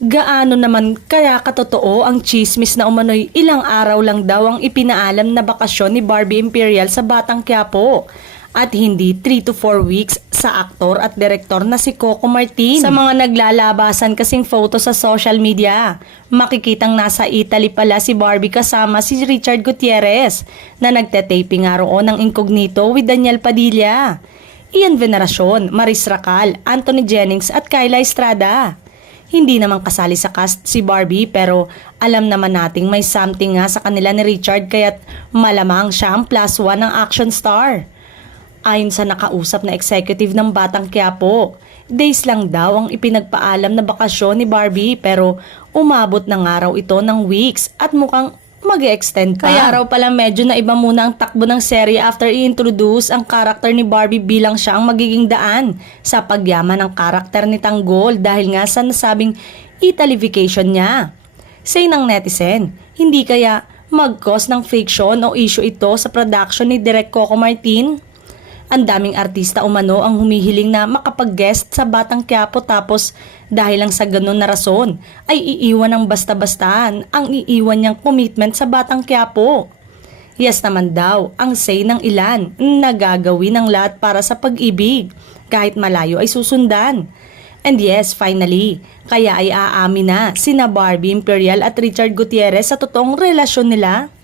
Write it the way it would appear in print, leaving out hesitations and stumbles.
Gaano naman kaya katotoo ang chismis na umano'y ilang araw lang daw ang ipinaalam na bakasyon ni Barbie Imperial sa Batang Quiapo at hindi 3 to 4 weeks sa aktor at direktor na si Coco Martin. Sa mga naglalabasan kasing photo sa social media, makikitang nasa Italy pala si Barbie kasama si Richard Gutierrez na nagte-taping nga roon ng Incognito with Daniel Padilla, Ian Veneracion, Maris Racal, Anthony Jennings at Kyla Estrada. Hindi naman kasali sa cast si Barbie pero alam naman nating may something nga sa kanila ni Richard kaya't malamang siya ang +1 ng action star. Ayon sa nakausap na executive ng Batang Quiapo, days lang daw ang ipinagpaalam na bakasyon ni Barbie pero umabot na nga raw ito ng weeks at mukhang mag-extend pa. Kaya raw pala medyo na iba muna ang takbo ng serye after i-introduce ang karakter ni Barbie bilang siya ang magiging daan sa pagyaman ng karakter ni Tanggol dahil nga sa nasabing Italification niya. Say ng netizen, hindi kaya mag-cause ng friction o issue ito sa production ni Direk Coco Martin? Ang daming artista umano ang humihiling na makapag-guest sa Batang Quiapo tapos dahil lang sa ganun na rason ay iiwan ng basta-bastaan ang iiwan niyang commitment sa Batang Quiapo. Yes naman daw ang say ng ilan na gagawin ng lahat para sa pag-ibig kahit malayo ay susundan. And yes, finally, kaya ay aamin na sina Barbie Imperial at Richard Gutierrez sa totoong relasyon nila.